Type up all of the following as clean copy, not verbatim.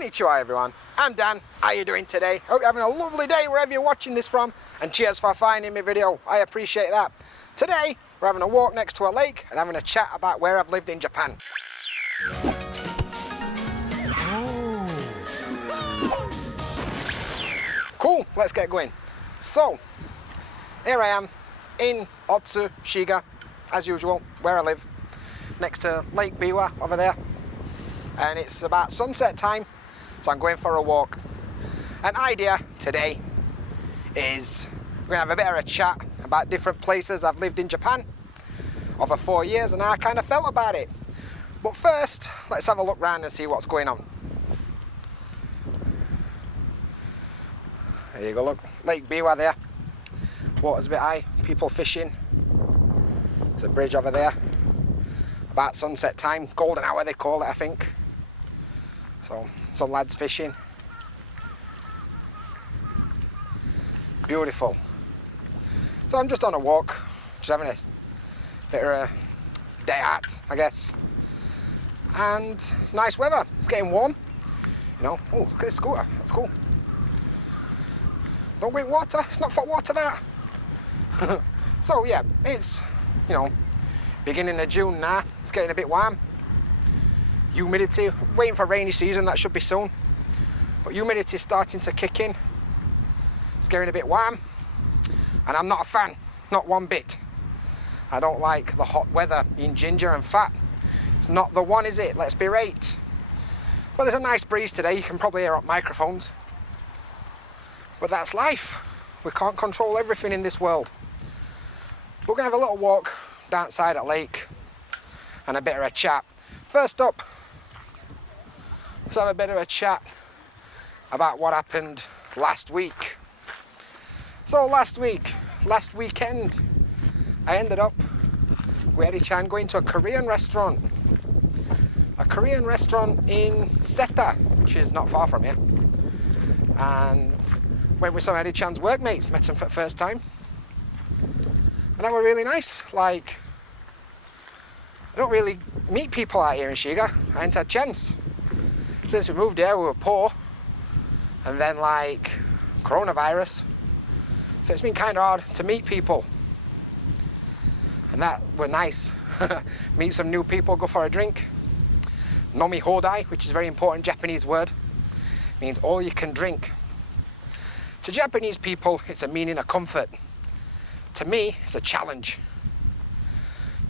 Konnichiwa everyone, I'm Dan. How you doing today? Hope you're having a lovely day wherever you're watching this from, and cheers for finding my video. I appreciate that. Today we're having a walk next to a lake and having a chat about where I've lived in Japan. Cool, let's get going. So, here I am in Otsu, Shiga, as usual, where I live, next to Lake Biwa over there. And it's about sunset time, so I'm going for a walk. An idea today is we're gonna have a bit of a chat about different places I've lived in Japan over 4 years and how I kind of felt about it. But first, let's have a look around and see what's going on. There you go, look, Lake Biwa there. Water's a bit high, people fishing. There's a bridge over there. About sunset time, golden hour they call it, I think. So, some lads fishing. Beautiful. So I'm just on a walk, just having a bit of a day out, I guess. And it's nice weather, it's getting warm. You know, oh, look at this scooter, that's cool. Don't drink water, it's not for water that. So yeah, it's, you know, beginning of June now, it's getting a bit warm. Humidity, waiting for rainy season, that should be soon. But humidity is starting to kick in. It's getting a bit warm. And I'm not a fan, not one bit. I don't like the hot weather, being ginger and fat. It's not the one, is it? Let's be right. But there's a nice breeze today, you can probably hear up microphones. But that's life. We can't control everything in this world. We're gonna have a little walk downside at lake and a bit of a chat. First up, let's have a bit of a chat about what happened last week. So last weekend, I ended up with Eddie-chan going to a Korean restaurant. A Korean restaurant in Seta, which is not far from here. And went with some of Eddie-chan's workmates, met them for the first time. And they were really nice. Like, I don't really meet people out here in Shiga. I ain't had a chance. Since we moved here, we were poor. And then, like, coronavirus. So it's been kind of hard to meet people. And that were nice. Meet some new people, go for a drink. Nomi hodai, which is a very important Japanese word. Means all you can drink. To Japanese people, it's a meaning of comfort. To me, it's a challenge.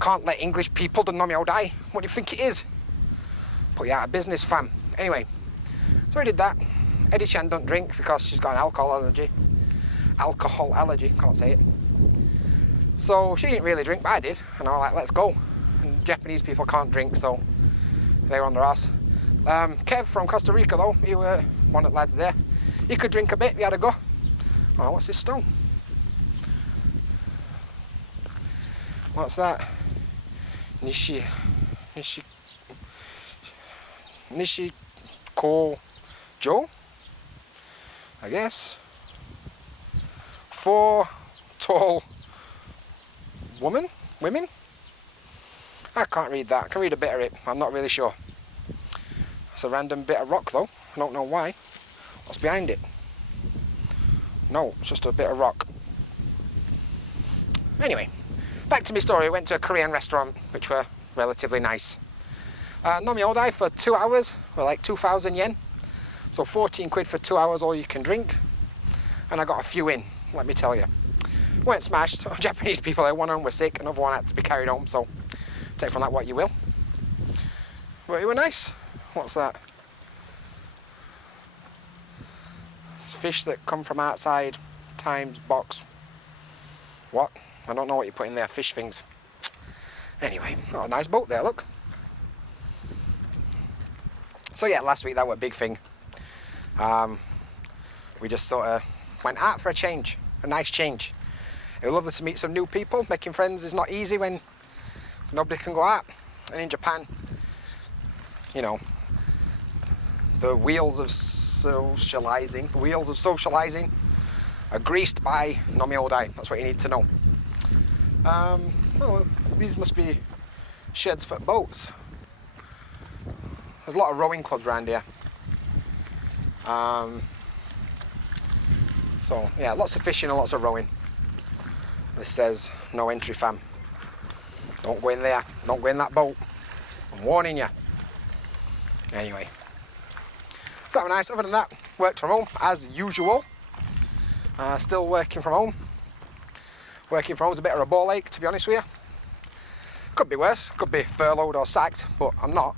Can't let English people do nomi hodai. What do you think it is? Put you out of business, fam. Anyway, so we did that. Eddie-chan don't drink because she's got an alcohol allergy. Alcohol allergy, can't say it. So she didn't really drink, but I did. And I was like, let's go. And Japanese people can't drink, so they were on their ass. Kev from Costa Rica, though, he was one of the lads there. He could drink a bit, he had a go. Oh, what's this stone? What's that? Nishiko-jo? I guess. 4 tall women? I can't read that. I can read a bit of it. I'm not really sure. It's a random bit of rock though. I don't know why. What's behind it? No, it's just a bit of rock. Anyway, back to my story. I went to a Korean restaurant, which were relatively nice. Nomi hodai for 2 hours were like 2,000 yen. So 14 quid for 2 hours, all you can drink. And I got a few in, let me tell you. Weren't smashed. Japanese people, one of them were sick, another one had to be carried home, so take from that what you will. But it were nice. What's that? It's fish that come from outside times box. What? I don't know what you put in there, fish things. Anyway, oh, a nice boat there, look. So yeah, last week that was a big thing. We just sort of went out for a change, a nice change. It was lovely to meet some new people. Making friends is not easy when nobody can go out. And in Japan, you know, the wheels of socializing are greased by nomi hodai. That's what you need to know. Oh, these must be sheds for boats. There's a lot of rowing clubs around here. So yeah, lots of fishing and lots of rowing. This says no entry, fam. Don't go in there. Don't go in that boat. I'm warning you. Anyway, so that was nice. Other than that, worked from home as usual. Still working from home. Working from home is a bit of a ball ache, to be honest with you. Could be worse. Could be furloughed or sacked, but I'm not.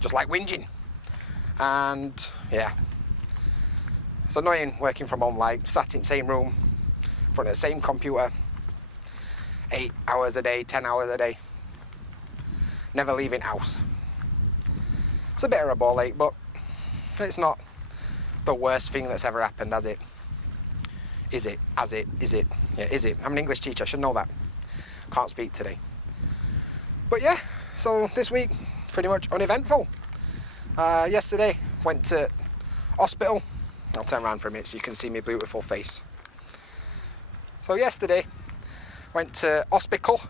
Just like whinging. And yeah, it's annoying working from home, like sat in the same room, in front of the same computer, 8 hours a day, 10 hours a day, never leaving house. It's a bit of a ball ache, but it's not the worst thing that's ever happened, has it? Is it? Has it? Is it? Yeah, is it? I'm an English teacher, I should know that. Can't speak today. But yeah, so this week, pretty much uneventful. Yesterday, went to hospital. I'll turn around for a minute so you can see my beautiful face. So yesterday, went to hospital.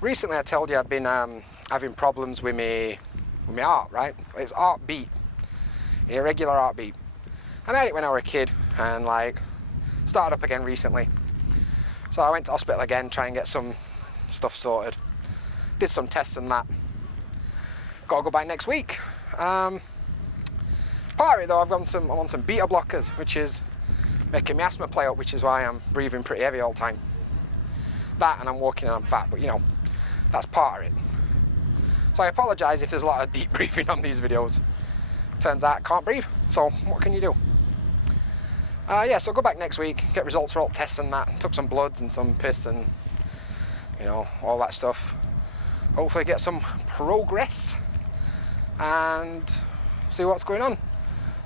Recently I told you I've been having problems with my heart, right? It's heartbeat, irregular heartbeat. And I had it when I was a kid and like started up again recently. So I went to hospital again, try and get some stuff sorted. Did some tests and that. Gotta go back next week. Part of it though, I'm on some beta blockers, which is making my asthma play up, which is why I'm breathing pretty heavy all the time. That and I'm walking and I'm fat, but you know, that's part of it. So I apologise if there's a lot of deep breathing on these videos. Turns out I can't breathe, so what can you do? Yeah, so go back next week, get results for all tests and that. Took some bloods and some piss and, you know, all that stuff. Hopefully get some progress and see what's going on.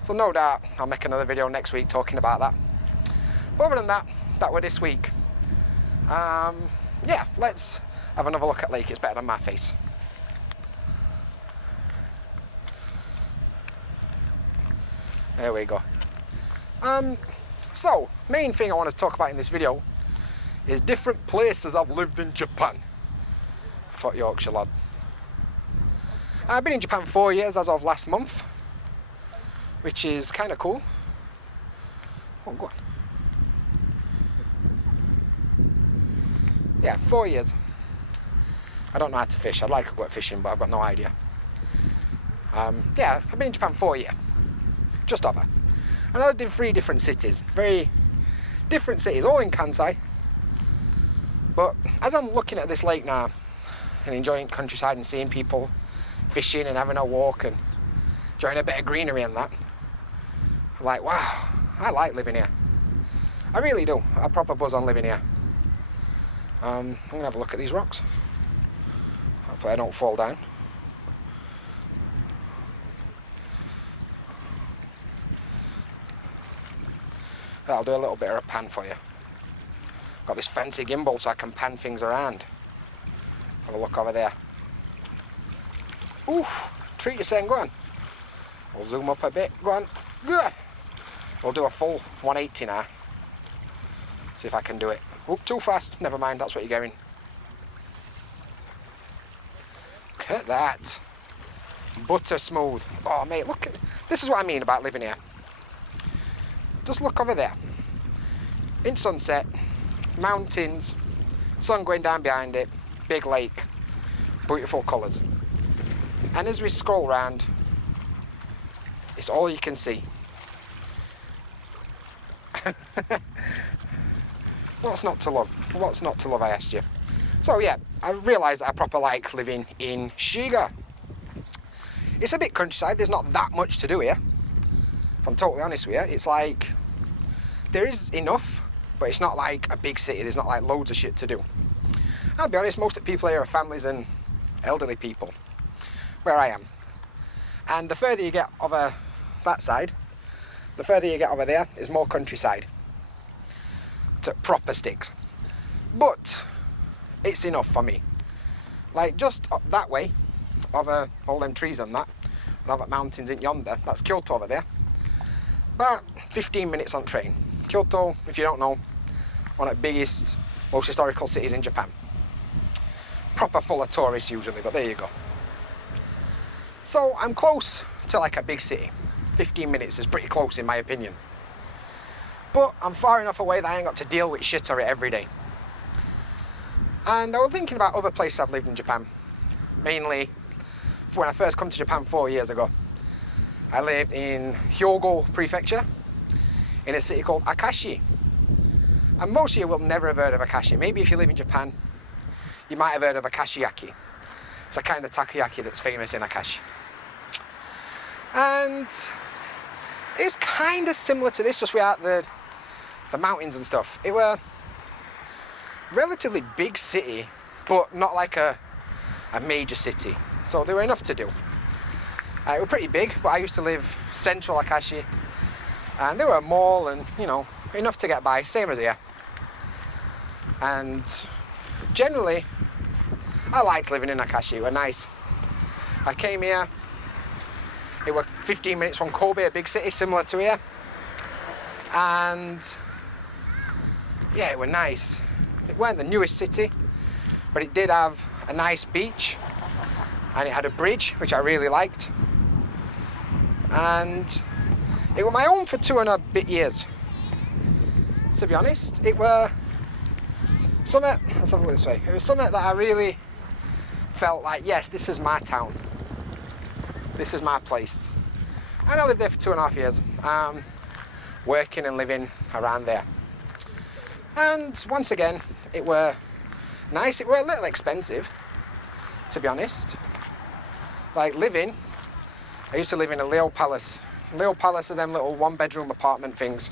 So no doubt I'll make another video next week talking about that. But other than that, that were this week. Yeah, let's have another look at Leigh. It's better than my face. There we go. So, main thing I want to talk about in this video is different places I've lived in Japan. I thought Yorkshire lad. I've been in Japan 4 years as of last month, which is kind of cool. Oh, go on. Yeah, 4 years. I don't know how to fish. I'd like to go out fishing, but I've got no idea. Yeah, I've been in Japan 4 years. Just over. And I lived in 3 different cities. Very different cities, all in Kansai. But as I'm looking at this lake now and enjoying countryside and seeing people fishing and having a walk and enjoying a bit of greenery and that, I'm like, wow, I like living here. I really do. I proper buzz on living here. I'm going to have a look at these rocks. Hopefully I don't fall down. I'll do a little bit of a pan for you. Got this fancy gimbal so I can pan things around. Have a look over there. Ooh, treat yourself, go on. We'll zoom up a bit, go on. Good. We'll do a full 180 now. See if I can do it. Oop, too fast. Never mind, that's what you're getting. Look at that. Butter smooth. Oh, mate, look at... This is what I mean about living here. Just look over there. In sunset, mountains, sun going down behind it, big lake, beautiful colours. And as we scroll round, it's all you can see. What's not to love? What's not to love, I asked you. So yeah, I realised I proper like living in Shiga. It's a bit countryside, there's not that much to do here. If I'm totally honest with you, it's like, there is enough, but it's not like a big city, there's not like loads of shit to do. I'll be honest, most of the people here are families and elderly people, where I am. And the further you get over that side, the further you get over there is more countryside. To proper sticks. But it's enough for me. Like just up that way, over all them trees and that, and over mountains in yonder, that's Kyoto over there. About 15 minutes on train. Kyoto, if you don't know, one of the biggest, most historical cities in Japan. Proper full of tourists usually, but there you go. So I'm close to like a big city. 15 minutes is pretty close in my opinion. But I'm far enough away that I ain't got to deal with shit or it every day. And I was thinking about other places I've lived in Japan. Mainly, when I first come to Japan 4 years ago, I lived in Hyogo Prefecture, in a city called Akashi. And most of you will never have heard of Akashi. Maybe if you live in Japan, you might have heard of Akashiyaki. It's a kind of takoyaki that's famous in Akashi. And it's kind of similar to this, just without the mountains and stuff. It were relatively big city, but not like a major city. So there were enough to do. It were pretty big, but I used to live central Akashi. And there were a mall and, you know, enough to get by, same as here. And generally, I liked living in Akashi, it were nice. I came here, it was 15 minutes from Kobe, a big city similar to here. And yeah, it was nice. It weren't the newest city, but it did have a nice beach. And it had a bridge, which I really liked. And it was my own for 2.5 years. To be honest, it were something, let's have a look this way. It was something that I really felt like, yes, this is my town. This is my place. And I lived there for 2.5 years, working and living around there. And once again, it were nice. It were a little expensive, to be honest. Like living, I used to live in a Leo Palace. Leo Palace are them little 1-bedroom apartment things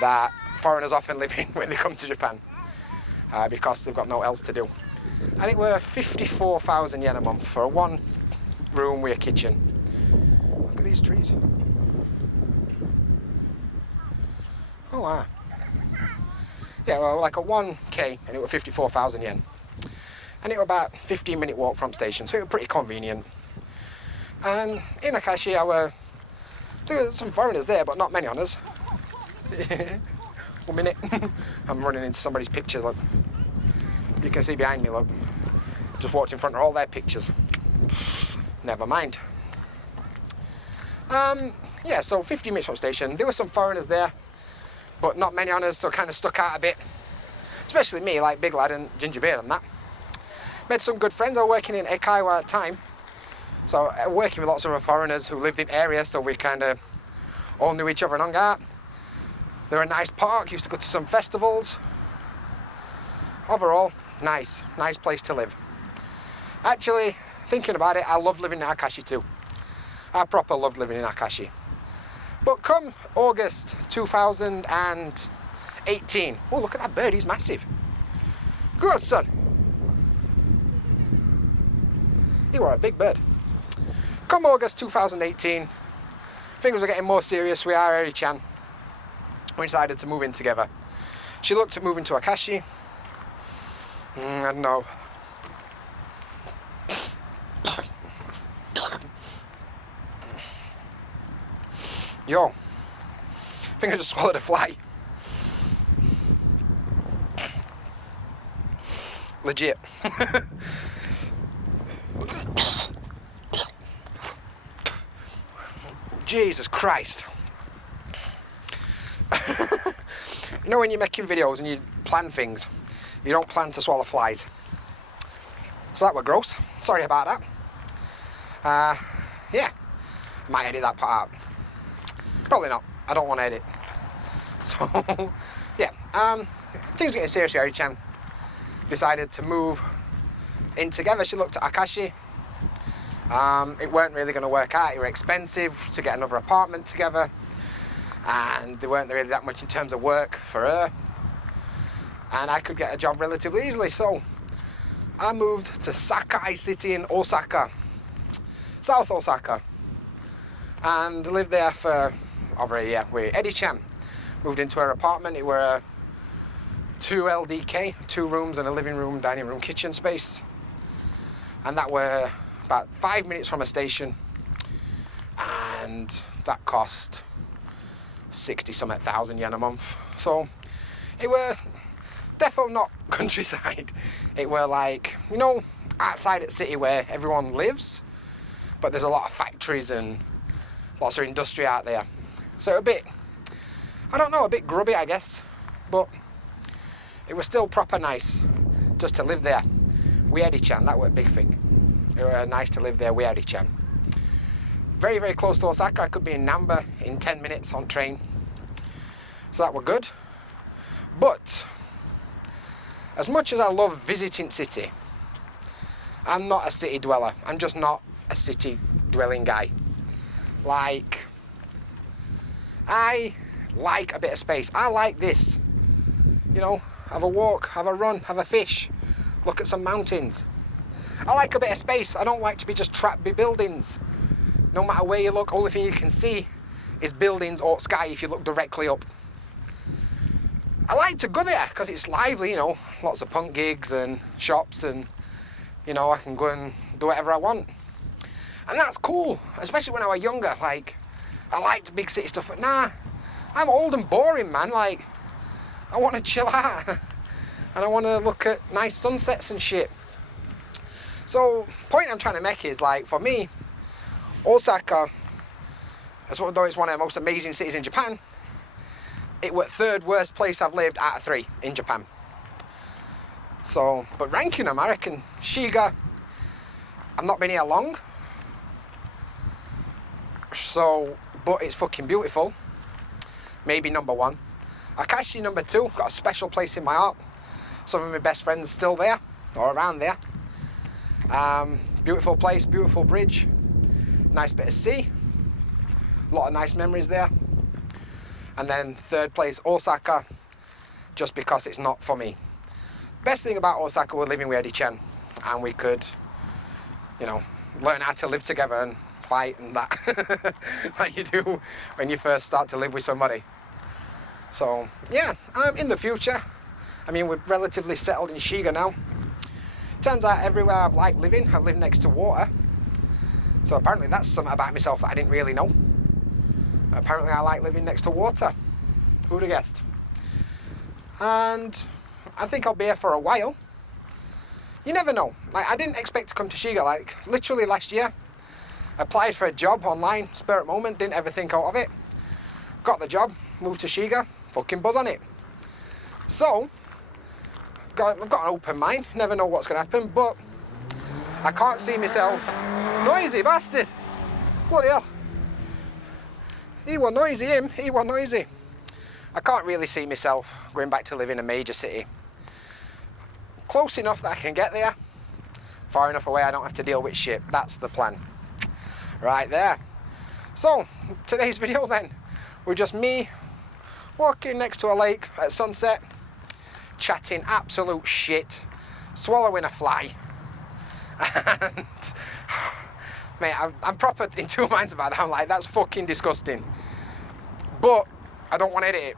that foreigners often live in when they come to Japan, because they've got no else to do. And it were 54,000 yen a month for a 1 room with a kitchen. Look at these trees. Oh wow. Yeah, well, like a 1k, and it was 54,000 yen. And it was about 15-minute walk from station, so it was pretty convenient. And in Akashi, there were some foreigners there, but not many on us. 1 minute. I'm running into somebody's picture, look. You can see behind me, look. Just walked in front of all their pictures. Never mind. Yeah, so 15 minutes from station. There were some foreigners there, but not many on us, so kind of stuck out a bit. Especially me, like big lad and ginger beer and that. Made some good friends. I was working in Eikaiwa at the time. So working with lots of foreigners who lived in areas, so we kind of all knew each other and hung out. They were a nice park, used to go to some festivals. Overall, nice place to live. Actually, thinking about it, I love living in Akashi too. I proper loved living in Akashi. But come August 2018, oh look at that bird, he's massive. Good son. You are a big bird. Come August 2018, things were getting more serious with our Eri-chan. We decided to move in together. She looked at moving to Akashi. I don't know. Yo, I think I just swallowed a fly. Legit. Jesus Christ. You know when you're making videos and you plan things, you don't plan to swallow flies. So that were gross. Sorry about that. Yeah, I might edit that part out. Probably not. I don't want to edit. So, yeah. Things were getting serious here. Eri-chan decided to move in together. She looked at Akashi. It weren't really going to work out. It was expensive to get another apartment together, and there weren't really that much in terms of work for her, and I could get a job relatively easily, so I moved to Sakai City in Osaka, South Osaka, and lived there for over a year with Eri-chan. Moved into her apartment. It were a 2 LDK, 2 rooms and a living room, dining room, kitchen space, and that were about 5 minutes from a station, and that cost 60-something thousand yen a month. So it were definitely not countryside. It were like, you know, outside at city where everyone lives, but there's a lot of factories and Lots of industry out there. So a bit, I don't know, a bit grubby, I guess. But it was still proper nice just to live there. Weirdy-chan, that was a big thing. It was nice to live there, Weirdy-chan. Very, very close to Osaka. I could be in Namba in 10 minutes on train. So that were good. But as much as I love visiting city, I'm not a city dweller. I'm just not a city dwelling guy. Like, I like a bit of space. I like this. You know, have a walk, have a run, have a fish, look at some mountains. I like a bit of space. I don't like to be just trapped by buildings. No matter where you look, only thing you can see is buildings or sky if you look directly up. I like to go there because it's lively, you know, lots of punk gigs and shops, and you know, I can go and do whatever I want. And that's cool, especially when I was younger. Like, I liked big city stuff, but nah, I'm old and boring, man. Like, I want to chill out and I want to look at nice sunsets and shit. So, point I'm trying to make is, like, for me, Osaka, though it's one of the most amazing cities in Japan, it was third worst place I've lived out of 3 in Japan. So, but ranking them, I reckon Shiga, I've not been here long. So, but it's fucking beautiful. Maybe number 1. Akashi number 2, got a special place in my heart. Some of my best friends still there, or around there. Beautiful place, beautiful bridge, nice bit of sea, a lot of nice memories there. And then third place, Osaka, just because it's not for me. Best thing about Osaka, we're living with Eddie-chan, and we could, you know, learn how to live together and fight and that, like you do when you first start to live with somebody. So yeah, in the future, I mean, we're relatively settled in Shiga now. Turns out everywhere I've liked living, I've lived next to water. So apparently that's something about myself that I didn't really know. Apparently I like living next to water. Who'd have guessed? And I think I'll be here for a while. You never know. Like, I didn't expect to come to Shiga. Like, literally last year, applied for a job online, spur at moment, didn't ever think out of it. Got the job, moved to Shiga, fucking buzz on it. So, I've got an open mind, never know what's going to happen, but I can't see myself. Noisy bastard! Bloody hell. He was noisy, him. He was noisy. I can't really see myself going back to live in a major city. Close enough that I can get there. Far enough away I don't have to deal with shit. That's the plan. Right there. So, today's video then, we're just me walking next to a lake at sunset, chatting absolute shit, swallowing a fly, and mate, I'm proper in 2 minds about that. I'm like, that's fucking disgusting, but I don't want to edit it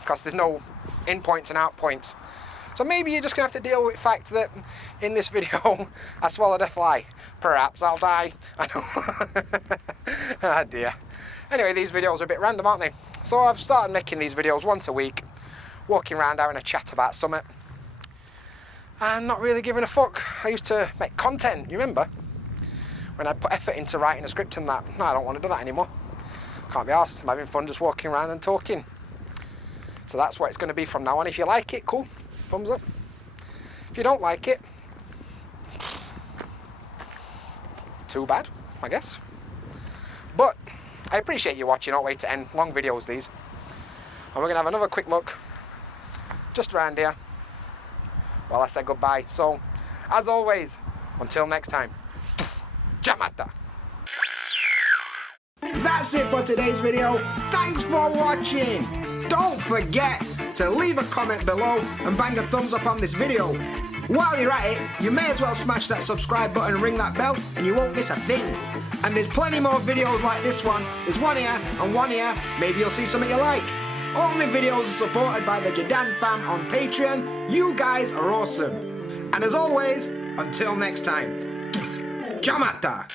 because there's no in points and out points. So maybe you're just gonna have to deal with the fact that in this video I swallowed a fly. Perhaps I'll die. I know. Ah dear. Anyway, these videos are a bit random, aren't they? So I've started making these videos once a week, walking around having a chat about something, and not really giving a fuck. I used to make content, you remember? When I'd put effort into writing a script and that. No, I don't want to do that anymore. Can't be arsed. I'm having fun just walking around and talking. So that's what it's going to be from now on. If you like it, cool. Thumbs up. If you don't like it, too bad, I guess. But I appreciate you watching all the way to end. Long videos, these. And we're going to have another quick look just around here while I say goodbye. So, as always, until next time, Jamata. That's it for today's video. Thanks for watching. Don't forget to leave a comment below and bang a thumbs up on this video. While you're at it, you may as well smash that subscribe button and ring that bell and you won't miss a thing. And there's plenty more videos like this one. There's one here and one here. Maybe you'll see something you like. All my videos are supported by the JaDanFam on Patreon. You guys are awesome. And as always, until next time, Jamata.